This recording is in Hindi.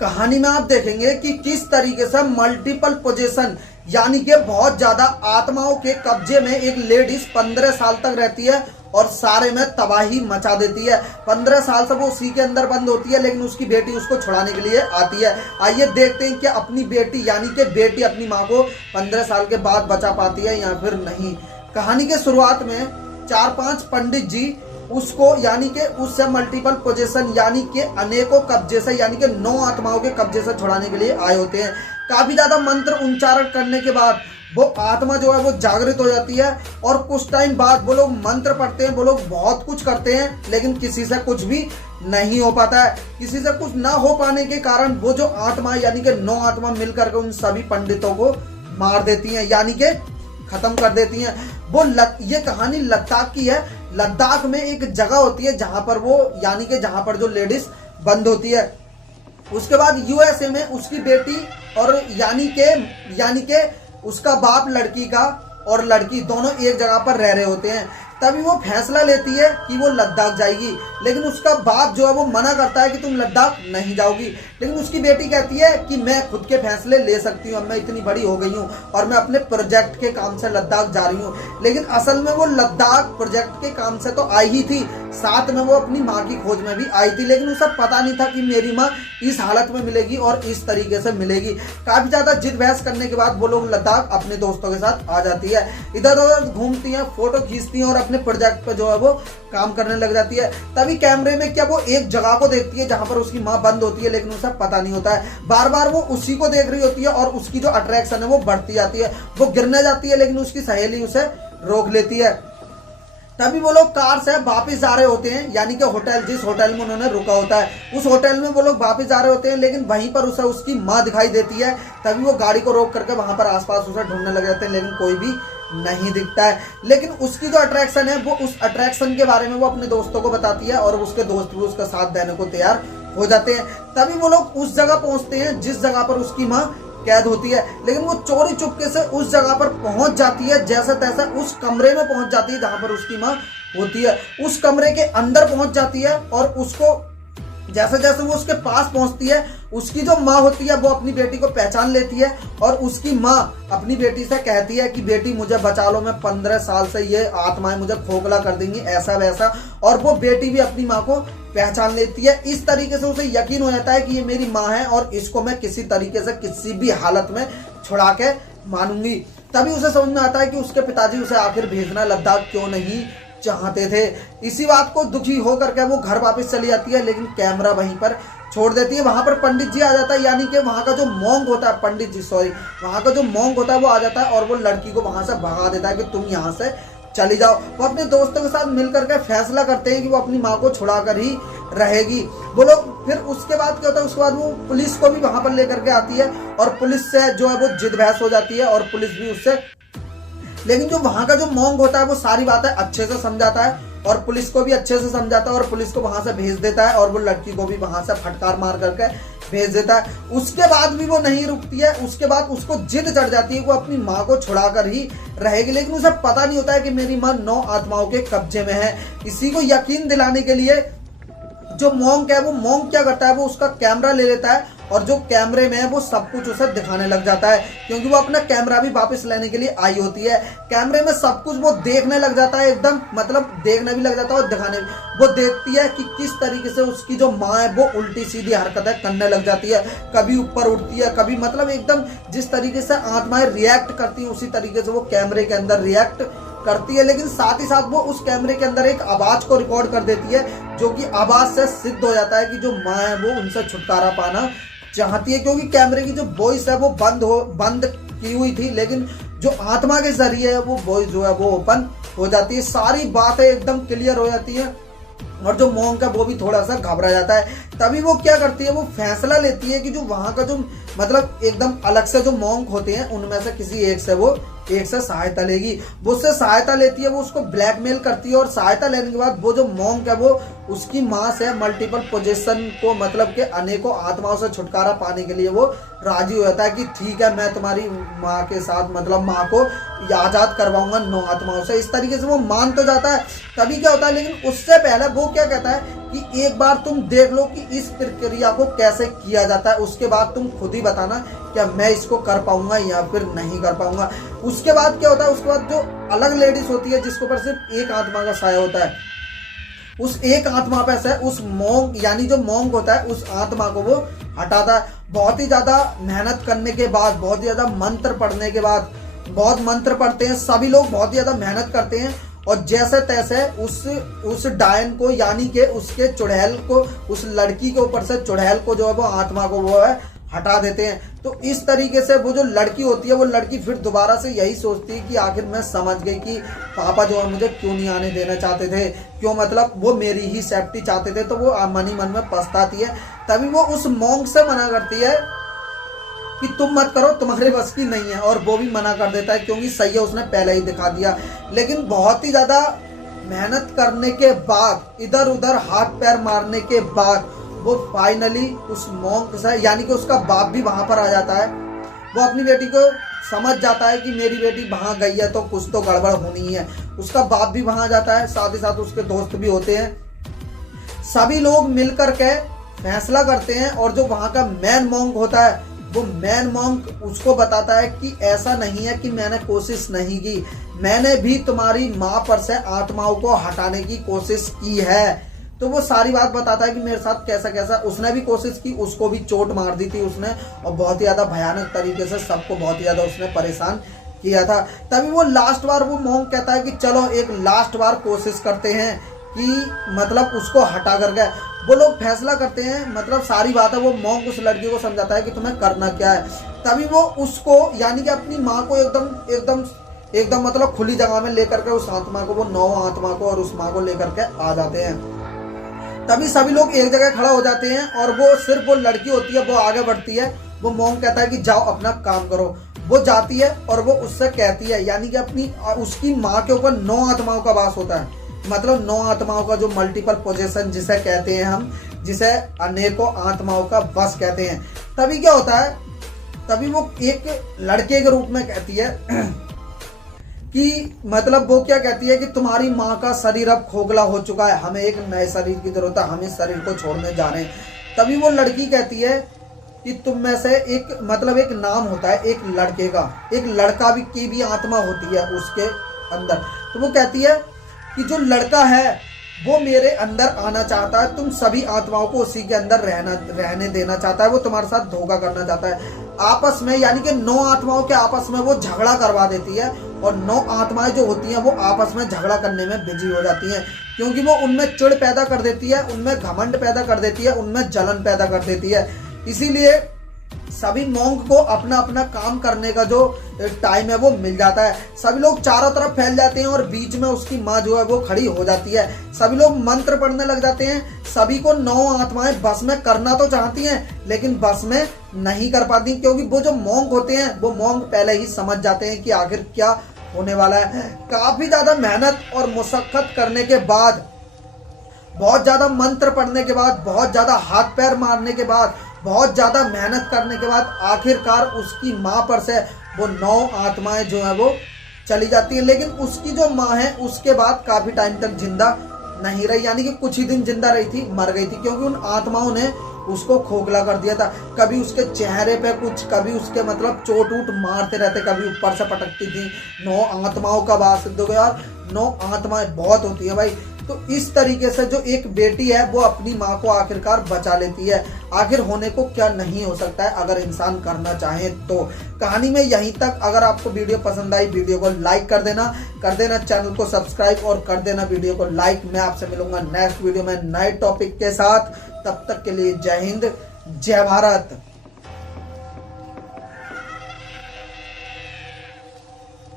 कहानी में आप देखेंगे कि किस तरीके से मल्टीपल पोजीशन यानी कि बहुत ज्यादा आत्माओं के कब्जे में एक लेडीज 15 साल तक रहती है और सारे में तबाही मचा देती है। 15 साल से वो उसी के अंदर बंद होती है, लेकिन उसकी बेटी उसको छुड़ाने के लिए आती है। आइए देखते हैं कि अपनी बेटी यानी कि बेटी अपनी माँ को 15 साल के बाद बचा पाती है या फिर नहीं। कहानी के शुरुआत में 4-5 पंडित जी उसको यानी कि उससे मल्टीपल पोजीशन यानी कि अनेकों कब्जे से यानी कि 9 आत्माओं के कब्जे से छुड़ाने के लिए आए होते हैं। काफी ज्यादा मंत्र उच्चारण करने के बाद वो आत्मा जो है वो जागृत हो जाती है और कुछ टाइम बाद वो लोग मंत्र पढ़ते हैं, वो लोग बहुत कुछ करते हैं, लेकिन किसी से कुछ भी नहीं हो पाता है। किसी से कुछ ना हो पाने के कारण वो जो आत्मा यानी कि 9 आत्मा मिलकर के उन सभी पंडितों को मार देती हैं यानी कि खत्म कर देती हैं। ये कहानी लद्दाख की है। लद्दाख में एक जगह होती है जहां पर वो यानी कि जहां पर जो लेडीज बंद होती है। उसके बाद यूएसए में उसकी बेटी और यानी के उसका बाप लड़की का और लड़की दोनों एक जगह पर रह रहे होते हैं। तभी वो फैसला लेती है कि वो लद्दाख जाएगी, लेकिन उसका बाप जो है वो मना करता है कि तुम लद्दाख नहीं जाओगी। लेकिन उसकी बेटी कहती है कि मैं खुद के फैसले ले सकती हूँ, अब मैं इतनी बड़ी हो गई हूँ और मैं अपने प्रोजेक्ट के काम से लद्दाख जा रही हूँ। लेकिन असल में वो लद्दाख प्रोजेक्ट के काम से तो आई ही थी, साथ में वो अपनी माँ की खोज में भी आई थी, लेकिन उसे पता नहीं था कि मेरी माँ इस हालत में मिलेगी और इस तरीके से मिलेगी। काफी ज्यादा जिद बहस करने के बाद वो लोग लद्दाख अपने दोस्तों के साथ आ जाती है, इधर उधर घूमती है, फोटो खींचती है और अपने प्रोजेक्ट पे जो है वो काम करने लग जाती है। तभी कैमरे में क्या वो एक जगह को देखती है जहां पर उसकी माँ बंद होती है, लेकिन उसे पता नहीं होता है। बार बार वो उसी को देख रही होती है और उसकी जो अट्रैक्शन है वो बढ़ती जाती है। वो गिरने जाती है, लेकिन उसकी सहेली उसे रोक लेती है। तभी वो लोग कार से वापस जा रहे होते हैं यानी कि होटल, जिस होटल में उन्होंने रुका होता है उस होटल में वो लोग वापस जा रहे होते हैं, लेकिन वहीं पर उसे उसकी माँ दिखाई देती है। तभी वो गाड़ी को रोक करके वहां पर आसपास उसे ढूंढने लग जाते हैं, लेकिन कोई भी नहीं दिखता है। लेकिन उसकी जो अट्रैक्शन है वो उस अट्रैक्शन के बारे में वो अपने दोस्तों को बताती है और उसके दोस्त भी उसका साथ देने को तैयार हो जाते हैं। तभी वो लोग उस जगह पहुंचते हैं जिस जगह पर उसकी माँ कैद होती है, लेकिन वो चोरी चुपके से उस जगह पर पहुंच जाती है। जैसे तैसे उस कमरे में पहुंच जाती है जहां पर उसकी माँ होती है। उस कमरे के अंदर पहुंच जाती है और उसको जैसे जैसे वो उसके पास पहुंचती है, उसकी जो माँ होती है वो अपनी बेटी को पहचान लेती है और उसकी माँ अपनी बेटी से कहती है कि बेटी मुझे बचा लो, मैं 15 साल से ये आत्माएं मुझे खोखला कर देंगी, ऐसा वैसा। और वो बेटी भी अपनी माँ को पहचान लेती है। इस तरीके से उसे यकीन हो जाता है कि ये मेरी माँ है और इसको मैं किसी तरीके से किसी भी हालत में छुड़ा के मानूंगी। तभी उसे समझ में आता है कि उसके पिताजी उसे आखिर भेजना लद्दाख क्यों नहीं चाहते थे। इसी बात को दुखी होकर के वो घर वापस चली जाती है, लेकिन कैमरा वहीं पर छोड़ देती है। वहां पर पंडित जी आ जाता है यानी कि वहां का जो मॉन्क होता है, पंडित जी सॉरी, वहां का जो मॉन्क होता है वो आ जाता है और वो लड़की को वहां से भगा देता है कि तुम यहाँ से चली जाओ। वो अपने दोस्तों के साथ मिलकर के फैसला करते हैं कि वो अपनी माँ को छुड़ा कर ही रहेगी। वो लोग फिर उसके बाद क्या होता है, उसके बाद वो पुलिस को भी वहां पर लेकर के आती है और पुलिस से जो है वो जिद बहस हो जाती है और पुलिस भी उससे, लेकिन जो वहां का जो मॉन्क होता है वो सारी बातें अच्छे से समझाता है और पुलिस को भी अच्छे से समझाता है और पुलिस को वहां से भेज देता है और वो लड़की को भी वहां से फटकार मार करके भेज देता है। उसके बाद भी वो नहीं रुकती है। उसके बाद उसको जिद चढ़ जाती है, वो अपनी माँ को छुड़ा कर ही रहेगी, लेकिन उसे पता नहीं होता है कि मेरी माँ 9 आत्माओं के कब्जे में है। इसी को यकीन दिलाने के लिए जो मॉन्क है वो मॉन्क क्या करता है, वो उसका कैमरा ले लेता है और जो कैमरे में है वो सब कुछ उसे दिखाने लग जाता है, क्योंकि वो अपना कैमरा भी वापस लेने के लिए आई होती है। कैमरे में सब कुछ वो देखने लग जाता है, एकदम मतलब देखने भी लग जाता है और दिखाने भी। वो देखती है कि किस तरीके से उसकी जो माँ है वो उल्टी सीधी हरकतें करने लग जाती है, कभी ऊपर उठती है, कभी मतलब एकदम जिस तरीके से आत्माएं रिएक्ट करती है उसी तरीके से वो कैमरे के अंदर रिएक्ट करती है। लेकिन साथ ही साथ वो उस कैमरे के अंदर एक आवाज को रिकॉर्ड कर देती है, जो कि आवाज से सिद्ध हो जाता है कि जो माँ है वो उनसे छुटकारा पाना चाहती है, क्योंकि कैमरे की जो वॉइस है वो बंद की हुई थी, लेकिन जो आत्मा के जरिए वो वॉइस जो है वो ओपन हो जाती है। सारी बातें एकदम क्लियर हो जाती है और जो मॉन्क है वो भी थोड़ा सा घबरा जाता है। तभी वो क्या करती है, वो फैसला लेती है कि जो वहां का जो मतलब एकदम अलग से जो मॉन्क होते हैं उनमें से किसी एक से सहायता लेगी। वो उससे सहायता लेती है, वो उसको ब्लैकमेल करती है और सहायता लेने के बाद वो जो मॉन्क है वो उसकी माँ से मल्टीपल पोजीशन को मतलब के अनेकों आत्माओं से छुटकारा पाने के लिए वो राजी हो जाता है कि ठीक है मैं तुम्हारी माँ के साथ मतलब माँ को आजाद करवाऊंगा 9 आत्माओं से। इस तरीके से वो मान तो जाता है। तभी क्या होता है, लेकिन उससे पहले वो क्या कहता है कि एक बार तुम देख लो कि इस प्रक्रिया को कैसे किया जाता है, उसके बाद तुम खुद ही बताना क्या मैं इसको कर पाऊंगा या फिर नहीं कर पाऊंगा। उसके बाद क्या होता है, उसके बाद जो अलग लेडीज होती है जिसके ऊपर सिर्फ एक आत्मा का साया होता है, उस एक आत्मा पे से उस मोंग यानी जो मोंग होता है उस आत्मा को वो हटाता है। बहुत ही ज्यादा मेहनत करने के बाद, बहुत ही ज्यादा मंत्र पढ़ने के बाद, बहुत मंत्र पढ़ते हैं सभी लोग, बहुत ही ज्यादा मेहनत करते हैं और जैसे तैसे उस डायन को यानी कि उसके चुड़ैल को, उस लड़की के ऊपर से चुड़ैल को जो है वो आत्मा को वो है हटा देते हैं। तो इस तरीके से वो जो लड़की होती है वो लड़की फिर दोबारा से यही सोचती है कि आखिर मैं समझ गई कि पापा जो है मुझे क्यों नहीं आने देना चाहते थे, क्यों मतलब वो मेरी ही सेफ्टी चाहते थे। तो वो मन ही मन में पछताती है। तभी वो उस मॉन्क से मना करती है कि तुम मत करो, तुम्हारे बस की नहीं है, और वो भी मना कर देता है क्योंकि सही है, उसने पहले ही दिखा दिया। लेकिन बहुत ही ज्यादा मेहनत करने के बाद, इधर उधर हाथ पैर मारने के बाद वो फाइनली उस मॉन्क से यानी कि उसका बाप भी वहां पर आ जाता है। वो अपनी बेटी को समझ जाता है कि मेरी बेटी वहां गई है तो कुछ तो गड़बड़ होनी है। उसका बाप भी वहां जाता है, साथ ही साथ उसके दोस्त भी होते हैं। सभी लोग मिलकर के फैसला करते हैं और जो वहां का मैन मॉन्क होता है वो मैन मॉन्क उसको बताता है कि ऐसा नहीं है कि मैंने कोशिश नहीं की, मैंने भी तुम्हारी माँ पर से आत्माओं को हटाने की कोशिश की है। तो वो सारी बात बताता है कि मेरे साथ कैसा कैसा उसने भी कोशिश की, उसको भी चोट मार दी थी उसने, और बहुत ही ज्यादा भयानक तरीके से सबको बहुत ही ज्यादा उसने परेशान किया था। तभी वो लास्ट बार वो मॉन्क कहता है कि चलो एक लास्ट बार कोशिश करते हैं कि मतलब उसको हटा कर गए। वो लोग फैसला करते हैं, मतलब सारी बात है वो मॉन्क उस लड़की को समझाता है कि तुम्हें करना क्या है। तभी वो उसको यानी कि अपनी माँ को एकदम एकदम एकदम मतलब खुली जगह में लेकर के उस आत्मा को, वो 9 आत्मा को और उस माँ को लेकर के आ जाते हैं। तभी सभी लोग एक जगह खड़ा हो जाते हैं और वो सिर्फ वो लड़की होती है वो आगे बढ़ती है। वो मॉन्क कहता है कि जाओ अपना काम करो। वो जाती है और वो उससे कहती है यानी कि अपनी उसकी माँ के ऊपर 9 आत्माओं का वास होता है, मतलब 9 आत्माओं का जो मल्टीपल पोजेशन जिसे कहते हैं हम, जिसे अनेकों आत्माओं का वश कहते हैं। तभी क्या होता है, तभी वो एक लड़के के रूप में कहती है कि मतलब वो क्या कहती है कि तुम्हारी माँ का शरीर अब खोखला हो चुका है, हमें एक नए शरीर की जरूरत है, हम इस शरीर को छोड़ने जा रहे हैं। तभी वो लड़की कहती है कि तुम में से एक मतलब एक नाम होता है एक लड़के का, एक लड़का भी की भी आत्मा होती है उसके अंदर। तो वो कहती है कि जो लड़का है वो मेरे अंदर आना चाहता है, तुम सभी आत्माओं को उसी के अंदर रहने देना चाहता है, वो तुम्हारे साथ धोखा करना चाहता है। आपस में यानी कि 9 आत्माओं के आपस में वो झगड़ा करवा देती है और 9 आत्माएं जो होती हैं वो आपस में झगड़ा करने में बिजी हो जाती हैं, क्योंकि वो उनमें चिढ़ पैदा कर देती है, उनमें घमंड पैदा कर देती है, उनमें जलन पैदा कर देती है। इसीलिए सभी मॉन्क को अपना अपना काम करने का जो टाइम है वो मिल जाता है। सभी लोग चारों तरफ फैल जाते हैं और बीच में उसकी माँ जो है वो खड़ी हो जाती है। सभी लोग मंत्र पढ़ने लग जाते हैं। सभी को 9 आत्माएं बस में करना तो चाहती हैं लेकिन बस में नहीं कर पाती, क्योंकि वो जो मॉन्क होते हैं वो मॉन्क पहले ही समझ जाते हैं कि आखिर क्या होने वाला है। काफी ज्यादा मेहनत और मुशक्कत करने के बाद, बहुत ज्यादा मंत्र पढ़ने के बाद, बहुत ज्यादा हाथ पैर मारने के बाद, बहुत ज्यादा मेहनत करने के बाद आखिरकार उसकी माँ पर से वो 9 आत्माएं जो है वो चली जाती है। लेकिन उसकी जो माँ है उसके बाद काफी टाइम तक जिंदा नहीं रही, यानी कि कुछ ही दिन जिंदा रही थी, मर गई थी, क्योंकि उन आत्माओं ने उसको खोखला कर दिया था। कभी उसके चेहरे पे कुछ, कभी उसके मतलब चोट वोट मारते रहते, कभी ऊपर से पटकती थी। 9 आत्माओं का वास, देखो यार 9 आत्माएं बहुत होती है भाई। तो इस तरीके से जो एक बेटी है वो अपनी माँ को आखिरकार बचा लेती है। आखिर होने को क्या नहीं हो सकता है अगर इंसान करना चाहे तो। कहानी में यहीं तक। अगर आपको वीडियो पसंद आई वीडियो को लाइक कर देना, चैनल को सब्सक्राइब और कर देना वीडियो को लाइक। मैं आपसे मिलूंगा नेक्स्ट वीडियो में नए टॉपिक के साथ। तब तक के लिए जय हिंद, जय भारत।